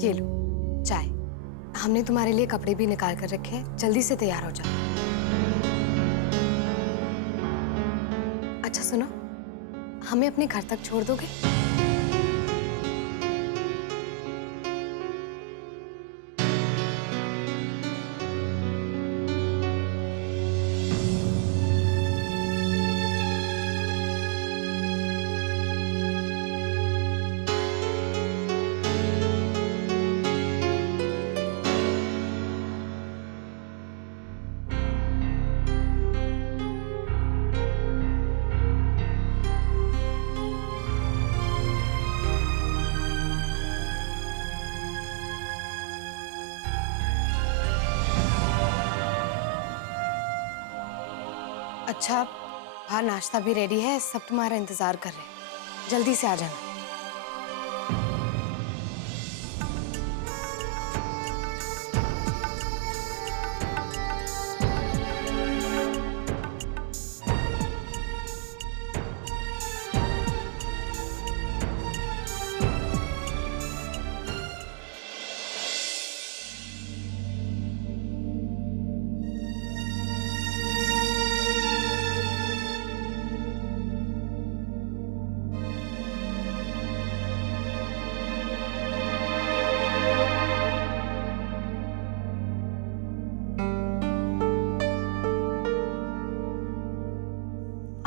ये लो चाय। हमने तुम्हारे लिए कपड़े भी निकाल कर रखे हैं, जल्दी से तैयार हो जाओ। अच्छा सुनो, हमें अपने घर तक छोड़ दोगे? अच्छा, बाहर नाश्ता भी रेडी है, सब तुम्हारा इंतजार कर रहे हैं, जल्दी से आ जाना।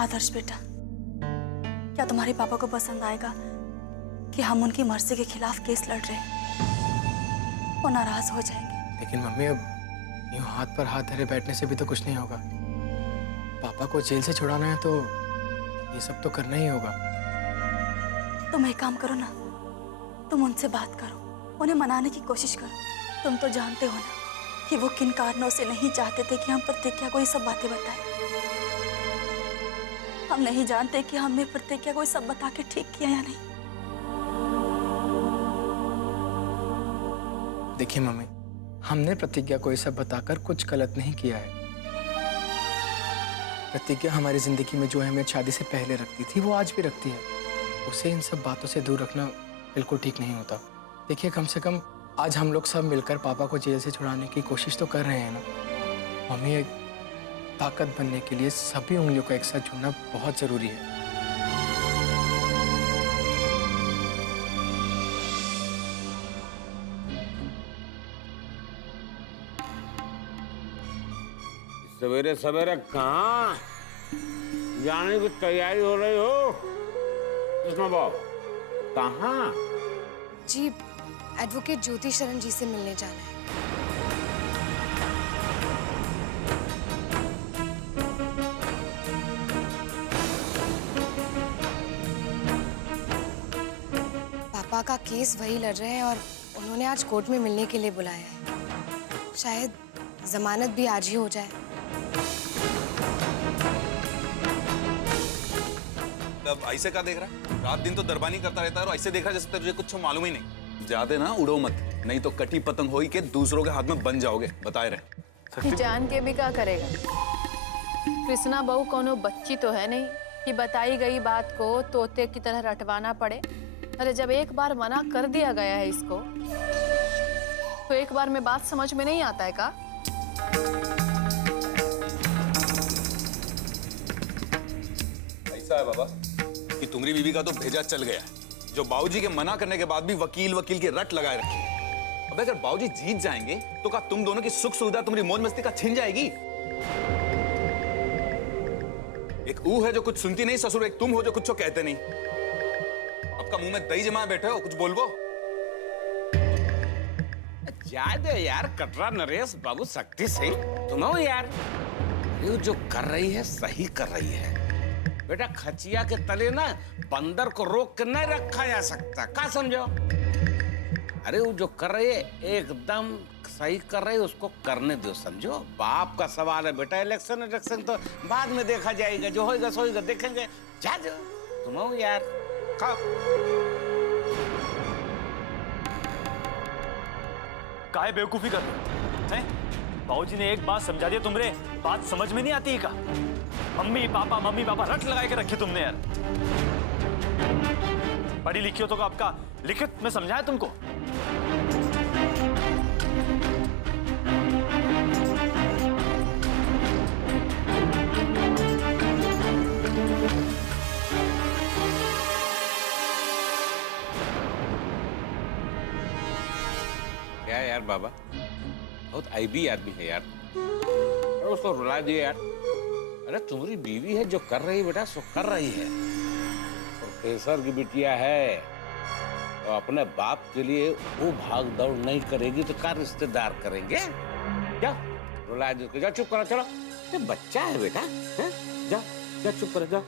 आदर्श बेटा, क्या तुम्हारे पापा को पसंद आएगा कि हम उनकी मर्जी के खिलाफ केस लड़ रहे हैं? वो नाराज हो जाएंगे। लेकिन मम्मी, अब यूं हाथ पर हाथ धरे बैठने से भी तो कुछ नहीं होगा। पापा को जेल से छुड़ाना है तो ये सब तो करना ही होगा। तुम एक काम करो ना, तुम उनसे बात करो, उन्हें मनाने की कोशिश करो। तुम तो जानते हो ना कि वो किन कारणों से नहीं चाहते थे कि हम प्रतिज्ञा को ये सब बातें बताएं। हम नहीं जानते कि हमने प्रतिज्ञा को सब बता के ठीक किया या नहीं। देखिए मम्मी, हमने प्रतिज्ञा को ये सब बताकर कुछ गलत नहीं किया है। प्रतिज्ञा हमारी जिंदगी में जो अहमियत शादी से पहले रखती थी वो आज भी रखती है। उसे इन सब बातों से दूर रखना बिल्कुल ठीक नहीं होता। देखिए, कम से कम आज हम लोग सब मिलकर पापा को जेल से छुड़ाने की कोशिश तो कर रहे हैं ना। मम्मी, एक ताकत बनने के लिए सभी उंगलियों का एक साथ जुड़ना बहुत जरूरी है। सवेरे सवेरे कहाँ जाने की तैयारी हो रही हो? कृष्णा बाबू, कहाँ? जी, एडवोकेट ज्योति शरण जी से मिलने जाना है। पापा का केस वही लड़ रहे हैं और उन्होंने आज कोर्ट में मिलने के लिए बुलाया है। शायद जमानत भी आज ही हो जाए। अब ऐसे क्या देख रहा है? रात दिन तो दरबानी करता रहता है और ऐसे देख रहा है जैसे तुझे कुछ मालूम ही नहीं। ज्यादा ना उड़ो मत, नहीं तो कटी पतंग होई के दूसरों के हाथ में बन जाओगे। बताए रहे जान के भी क्या करेगा? कृष्णा बहू कोनो बच्ची तो है नहीं कि बताई गई बात को तोते की तरह रटवाना पड़े। अरे जब एक बार मना कर दिया गया है इसको, तो एक बार में बात समझ में नहीं आता है का? ऐसा है बाबा कि तुम्हारी बीवी का तो भेजा चल गया है, जो बाबूजी के मना करने के बाद भी वकील की रट लगाए रखी है। अब अगर बाबूजी जीत जाएंगे तो क्या तुम दोनों की सुख सुविधा तुम्हारी मौज मस्ती का छिन जाएगी? एक ऊ है जो कुछ सुनती नहीं ससुर, एक तुम हो जो कुछ तो कहते नहीं। अब का मुंह में दही जमा बैठे हो, कुछ बोल वो। जा दे यार कटरा नरेश बाबू, शक्ति सिंह तुम हो यार। ये जो कर रही है सही कर रही है बेटा। खचिया के तले ना बंदर को रोक के नहीं रखा जा सकता, क्या समझो? अरे वो जो कर रही है एकदम सही कर रही है, उसको करने दो, समझो। बाप का सवाल है बेटा। इलेक्शन तो बाद में देखा जाएगा, जो होगा सो होगा, देखेंगे। जा दो तुम हो यार, खाओ। काहे बेवकूफी कर रहे हैं? बाबूजी ने एक बात समझा दिया, तुमरे बात समझ में नहीं आती का? मम्मी पापा रट लगा के रखी तुमने यार। पढ़ी लिखी हो तो आपका लिखित में समझाया तुमको? बाबा, बहुत आईबी आदमी है यार, और उसको रुला दिए यार। अरे तुम्हारी बीवी है, जो कर रही है बेटा सो कर रही है। प्रोफेसर की बिटिया है, तो अपने बाप के लिए वो भाग दौड़ नहीं करेगी तो क्या रिश्तेदार करेंगे? क्या रुला दो, जा चुप करो, चलो। ये बच्चा है बेटा, है? जा जा चुप करो, जा।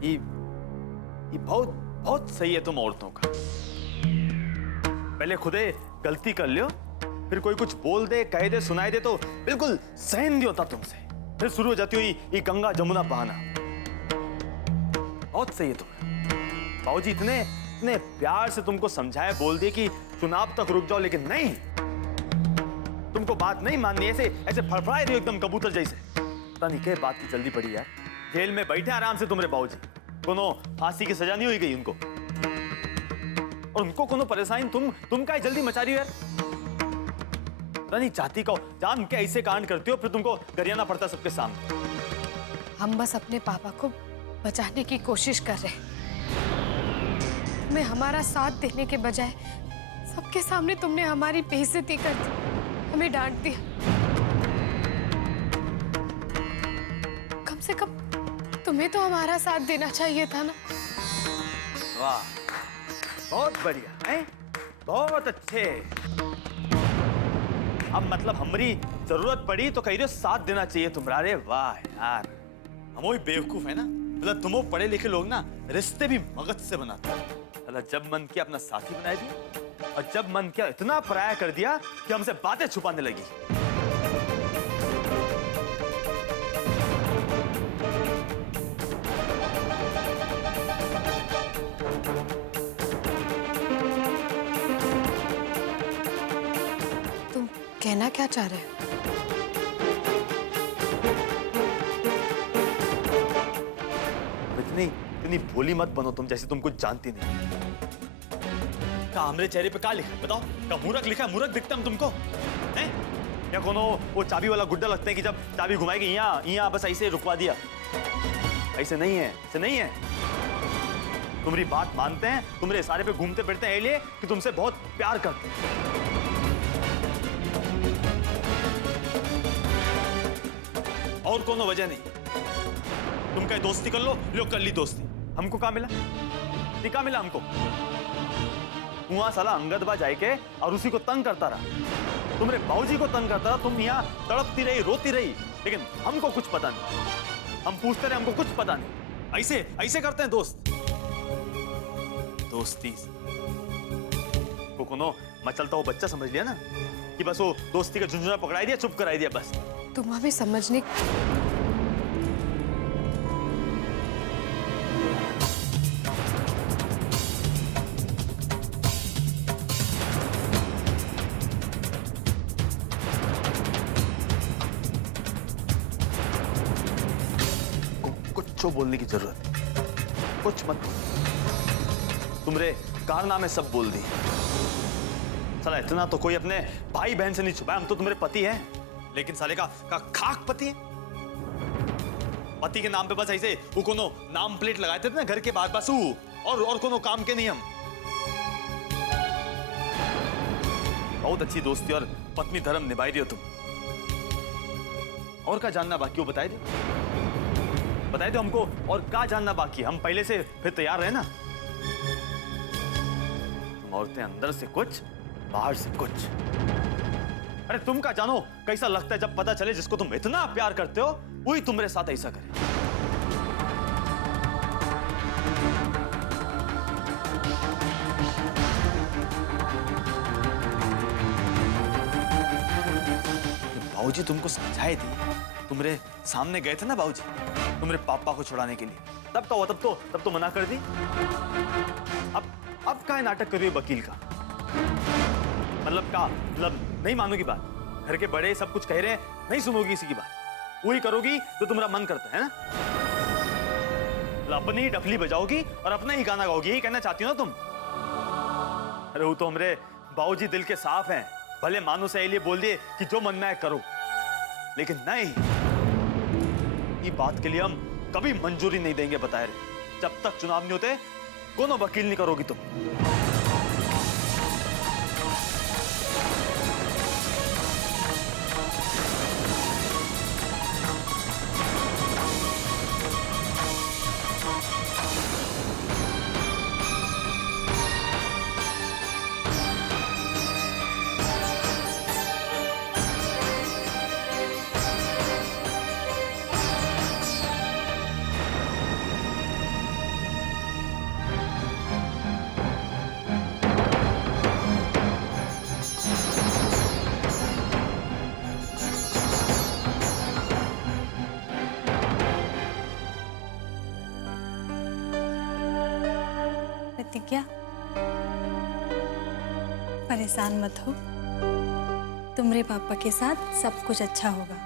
ये बहुत बहुत सही है तुम औरतों का। पहले खुदे गलती कर लियो, फिर कोई कुछ बोल दे, कह दे, सुनाई दे तो बिल्कुल सहन नहीं होता तुमसे, फिर शुरू हो जाती हुई ये गंगा जमुना बहाना। बहुत सही है तुम। बाबूजी इतने इतने प्यार से तुमको समझाए, बोल दिए कि चुनाव तक रुक जाओ, लेकिन नहीं, तुमको बात नहीं माननी। ऐसे ऐसे फड़फड़ाए रही हो एकदम कबूतर जैसे। पता नहीं क्या बात की जल्दी पड़ी यार। जेल में बैठे आराम से तुम्हारे बाबूजी, कोनो फांसी की सजा नहीं हुई गई उनको, और उनको कोनो परेशानी तुम का जल्दी मचा रही हो यार। पता नहीं चाहती को जान के ऐसे कांड करती हो, फिर तुमको गरियाना पड़ता सबके सामने। हम बस अपने पापा को बचाने की कोशिश कर रहे हैं। तुम्हें हमारा साथ देने के बजाय सबके सामने तुमने हमारी बेइज्जती कर दी, हमें डांट दिया। कम से कम तुम्हें तो हमारा साथ देना चाहिए था ना। वाह, बहुत बढ़िया है, बहुत अच्छे। अब मतलब हमारी जरूरत पड़ी तो कहीं साथ देना चाहिए तुम्हारा। रे वाह यार, हम वही बेवकूफ है ना। मतलब तुम पढ़े लिखे लोग ना रिश्ते भी मगज से बनाते हैं। जब मन किया अपना साथी बना दिया, और जब मन किया इतना पराया कर दिया कि हमसे बातें छुपाने लगी। तुम कहना क्या चाह रहे हो? इतनी भोली मत बनो तुम, जैसे तुम कुछ जानती नहीं। का हमरे चेहरे पे क्या लिखा है बताओ? का मूर्ख लिखा है? मूर्ख दिखता हम तुमको हैं? या कोनो वो चाबी वाला गुड्डा लगते हैं कि जब चाबी घुमाएगी यहाँ बस ऐसे रुकवा दिया? ऐसे नहीं है, ऐसे नहीं है। तुम्हारी बात मानते हैं, तुम्हारे इशारे पे घूमते फिरते हैं इसलिए कि तुमसे बहुत प्यार करते हैं। और कोनो वजह नहीं। तुम कहीं दोस्ती कर लो कर ली दोस्ती। हमको क्या मिला? नहीं क्या मिला हमको? वहां साला अंगद बा जाके और उसी को तंग करता रहा, तुम्हारे बाबूजी को तंग करता रहा। तुम यहाँ तड़पती रही, रोती रही, लेकिन हमको कुछ पता नहीं। हम पूछते रहे, हमको कुछ पता नहीं। ऐसे ऐसे करते हैं दोस्त। दोस्ती को कोनो मचलता वो बच्चा समझ लिया ना कि बस वो दोस्ती का झुंझुना पकड़ाई दिया, चुप कराई दिया बस। तुम अभी समझने कुछ बोलने की जरूरत नहीं, कुछ मत। तुमरे कारनामे सब बोल दी। साला इतना तो कोई अपने भाई बहन से नहीं छुपाया। हम तो तुम्हारे पति हैं, लेकिन साले का खाक पति है। पति के नाम पे बस ऐसे वो कोनो नाम प्लेट लगाए थे ना घर के बाद, बस वो और कोनो काम के नहीं हम। बहुत अच्छी दोस्ती और पत्नी धर्म निभाई रही हो तुम। और क्या जानना बाकी वो बताए दो हमको। और क्या जानना बाकी? हम पहले से फिर तैयार रहे ना। तुम औरतें अंदर से कुछ, बाहर से कुछ। अरे तुम क्या जानो कैसा लगता है जब पता चले जिसको तुम इतना प्यार करते हो वही तुम्हारे साथ ऐसा करे। बाबूजी तुमको समझाए थे, तुम्हारे सामने गए थे ना बाबूजी तुम्हारे पापा को छुड़ाने के लिए, तब तो मना कर दी। अब का नाटक कर रही हो वकील का? मतलब नहीं मानोगी बात? घर के बड़े सब कुछ कह रहे हैं, नहीं सुनोगी किसी की बात, वही करोगी जो तुम्हारा मन करता है ना? अपनी ही डफली बजाओगी और अपना ही गाना गाओगी, यही कहना चाहती हो ना तुम? अरे वो तो हमरे बाबूजी दिल के साफ हैं, भले मानो से लिए बोल दिए कि जो मन में है करो, लेकिन नहीं, ये बात के लिए हम कभी मंजूरी नहीं देंगे बताए रहे। जब तक चुनाव नहीं होते कोनो वकील नहीं करोगी तुम। प्रतिज्ञा, परेशान मत हो, तुम्हारे पापा के साथ सब कुछ अच्छा होगा।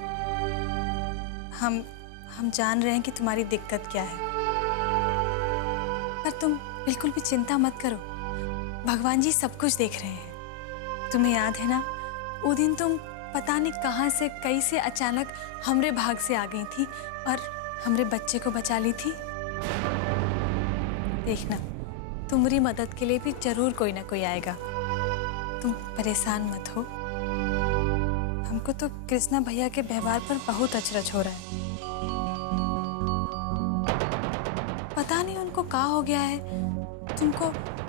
हम जान रहे हैं कि तुम्हारी दिक्कत क्या है, पर तुम बिल्कुल भी चिंता मत करो, भगवान जी सब कुछ देख रहे हैं। तुम्हें याद है ना, वो दिन तुम पता नहीं कहाँ से कैसे अचानक हमरे भाग से आ गई थी और हमरे बच्चे को बचा ली थी। देखना, तुम्हारी मदद के लिए भी जरूर कोई ना कोई आएगा, तुम परेशान मत हो। हमको तो कृष्णा भैया के व्यवहार पर बहुत अचरज हो रहा है, पता नहीं उनको क्या हो गया है, तुमको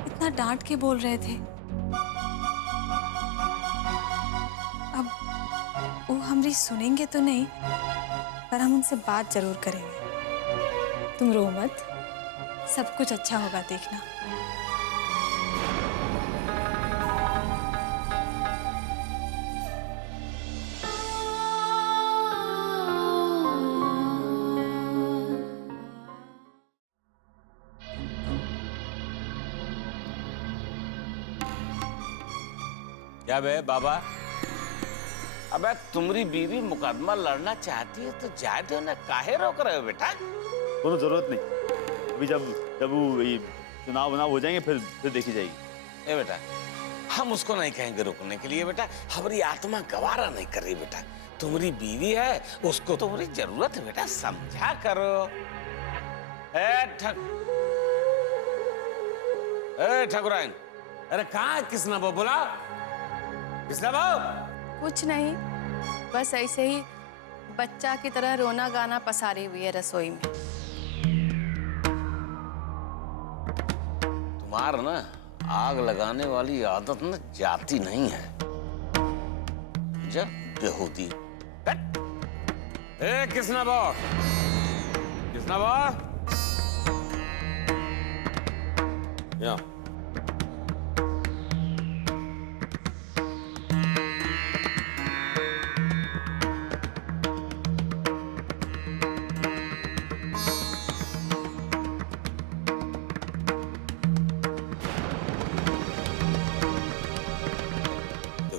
इतना डांट के बोल रहे थे। अब वो हमरी सुनेंगे तो नहीं, पर हम उनसे बात जरूर करेंगे। तुम रो मत, सब कुछ अच्छा होगा, देखना। क्या बे बाबा, अबे तुम्हारी बीवी मुकदमा लड़ना चाहती है तो जा दो ना, काहे रोक रहे हो बेटा? कोनो जरूरत नहीं, अभी जब वो ये चुनाव हो जाएंगे फिर देखी जाएगी। ए बेटा, हम उसको नहीं कहेंगे रुकने के लिए बेटा, हमारी आत्मा गवारा नहीं कर रही बेटा। तुम्हारी बीवी है, उसको तुम्हारी जरूरत है बेटा, समझा करो। ठाकुराइन, अरे कहाँ है कृष्णा बाबू? बोला कृष्णा बाबू। कुछ नहीं, बस ऐसे ही बच्चा की तरह रोना गाना पसारी हुई है रसोई में। तुम्हार ना आग लगाने वाली आदत ना जाती नहीं है, जब बेहूदी। ए कृष्णा बाबू, कृष्णा बाबू, या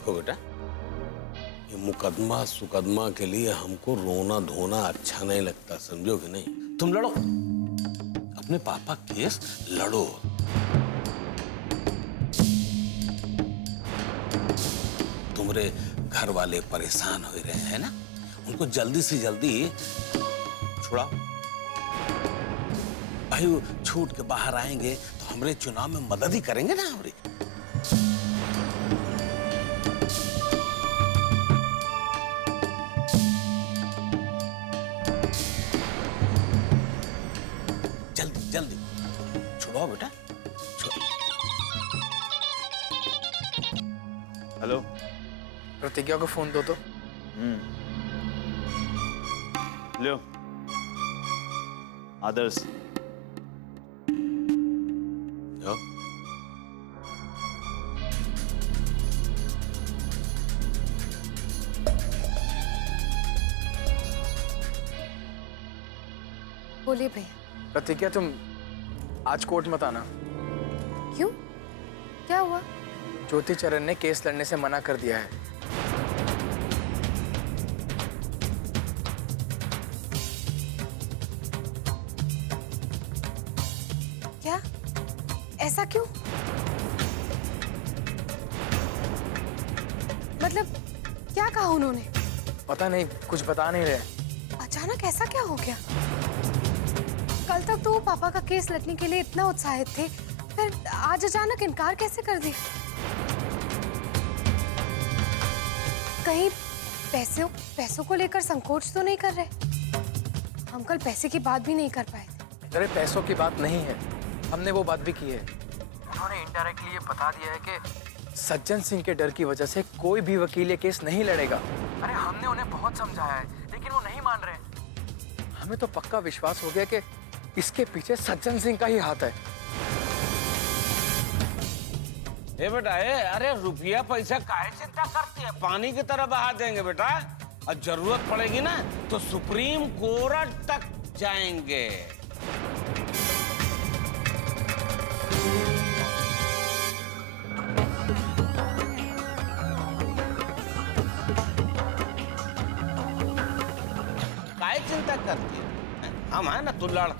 बेटा, ये मुकदमा सुकदमा के लिए हमको रोना धोना अच्छा नहीं लगता, समझो कि नहीं? तुम लड़ो, अपने पापा केस लड़ो। तुम्हारे घर वाले परेशान हो रहे हैं ना, उनको जल्दी से जल्दी छुड़ाओ। भाई वो छूट के बाहर आएंगे तो हमारे चुनाव में मदद ही करेंगे ना हमारी। जल्दी छुड़ाओ बेटा। हेलो, प्रतिज्ञा को फोन दो तो। लो आदर्श। जाओ। बोलिए भैया। प्रतिज्ञा, तुम आज कोर्ट मत आना। क्यों? क्या हुआ? ज्योति चरण ने केस लड़ने से मना कर दिया है। क्या? ऐसा क्यों? मतलब क्या कहा उन्होंने? पता नहीं, कुछ बता नहीं रहे। अचानक ऐसा क्या हो गया? कल तक तो वो पापा का केस लड़ने के लिए इतना उत्साहित थे, फिर आज अचानक इनकार कैसे कर दिया? कहीं पैसों को लेकर संकोच तो नहीं कर रहे? हम कल पैसे की बात भी नहीं कर पाए थे। अरे पैसों की बात नहीं है, हमने वो बात भी की है। उन्होंने इनडायरेक्टली ये बता दिया है कि सज्जन सिंह के डर की वजह से कोई भी वकील ये केस नहीं लड़ेगा। अरे हमने उन्हें बहुत समझाया है, लेकिन वो नहीं मान रहे। हमें तो पक्का विश्वास हो गया कि इसके पीछे सज्जन सिंह का ही हाथ है। ए बेटा, अरे रुपया पैसा काहे चिंता करती है? पानी की तरह बहा देंगे बेटा। और जरूरत पड़ेगी ना तो सुप्रीम कोर्ट तक जाएंगे। काहे चिंता करती है? हम है ना, तू लड़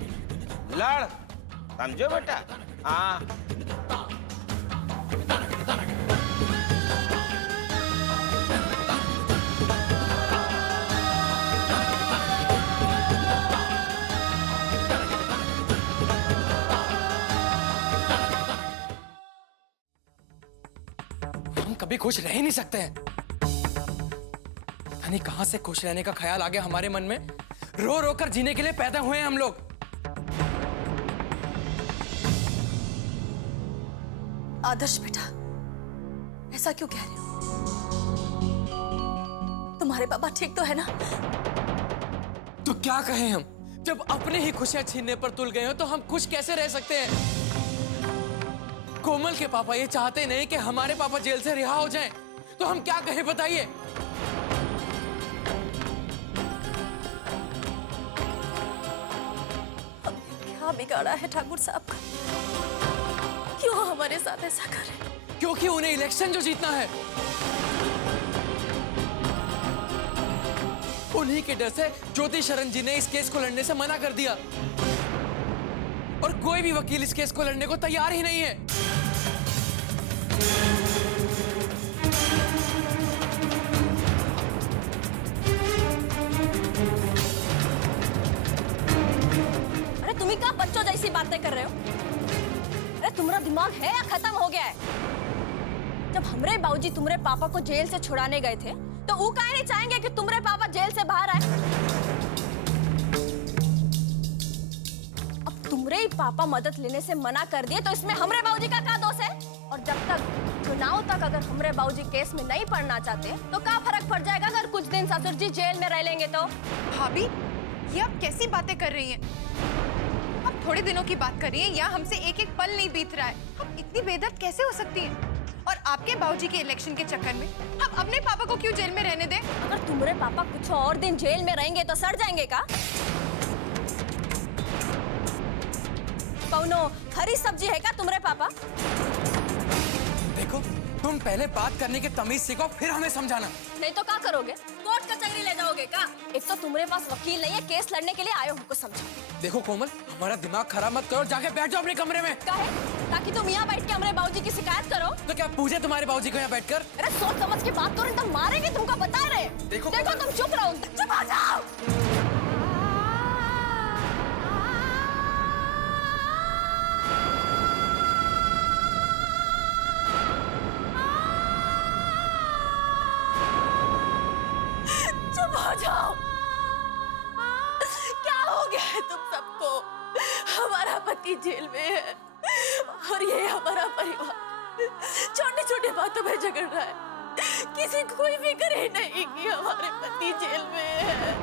समझो बेटा। हाँ, हम कभी खुश रह ही नहीं सकते हैं। पता नहीं कहां से खुश रहने का ख्याल आ गया हमारे मन में। रो रो कर जीने के लिए पैदा हुए हैं हम लोग। आदर्श बेटा, ऐसा क्यों कह रहे हो? तुम्हारे पापा ठीक तो है ना? तो क्या कहें हम? जब अपने ही खुशियां छीनने पर तुल गए हो तो हम खुश कैसे रह सकते हैं? कोमल के पापा ये चाहते नहीं कि हमारे पापा जेल से रिहा हो जाएं, तो हम क्या कहें बताइए? क्या बिगाड़ा है ठाकुर साहब का? क्यों हमारे साथ ऐसा कर रहे हैं? क्योंकि उन्हें इलेक्शन जो जीतना है। उन्हीं के डर से ज्योति शरण जी ने इस केस को लड़ने से मना कर दिया, और कोई भी वकील इस केस को लड़ने को तैयार ही नहीं है। अरे तुम ही क्या बच्चों जैसी बातें कर रहे हो? अरे तुम्हारा दिमाग है या खत्म हो गया है? जब हमरे बाबूजी तुम्हारे पापा को जेल से छुड़ाने गए थे तो वो काहे नहीं चाहेंगे कि तुम्हारे पापा जेल से बाहर आए? अब तुम्हारे ही पापा मदद लेने से मना कर दिए तो इसमें हमरे बाबूजी का क्या दोष है? और जब तक चुनाव तक अगर हमरे बाबूजी केस में नहीं पड़ना चाहते तो क्या फर्क पड़ जाएगा अगर कुछ दिन ससुर जी जेल में रह लेंगे तो? भाभी, ये आप कैसी बातें कर रही हैं? आप थोड़े दिनों की बात कर रही हैं, या हमसे एक एक पल नहीं बीत रहा है। आप इतनी बेदर्द कैसे हो सकती हैं? और आपके बाबूजी के इलेक्शन के चक्कर में हम अपने पापा को क्यों जेल में रहने दें? अगर तुम्हारे पापा कुछ और दिन जेल में रहेंगे तो सड़ जाएंगे का? कौनो हरी सब्जी है क्या तुम्हारे पापा? देखो, तुम पहले बात करने की तमीज सीखो, फिर हमें समझाना। नहीं तो क्या करोगे? कोर्ट कचहरी ले जाओगे का? एक तो तुम्हारे पास वकील नहीं है, केस लड़ने के लिए आए हो, हमको समझाओ। देखो कोमल, हमारा दिमाग खराब मत करो, जाके बैठ जाओ अपने कमरे में। काहे? ताकि तुम यहाँ बैठ के हमारे बाबूजी की शिकायत करो? तो क्या पूछे तुम्हारे बाबूजी को यहाँ बैठकर? अरे सोच समझ के बात करो, एकदम मारेंगे तुमको, बता रहे। देखो तुम चुप रहो, चुप हो जाओ। चुप हो जाओ। क्या हो गया है तुम सबको? हमारा पति जेल में है और ये हमारा परिवार छोटी छोटी बातों में झगड़ रहा है। किसी को कोई फिक्र ही नहीं कि हमारे पति जेल में है।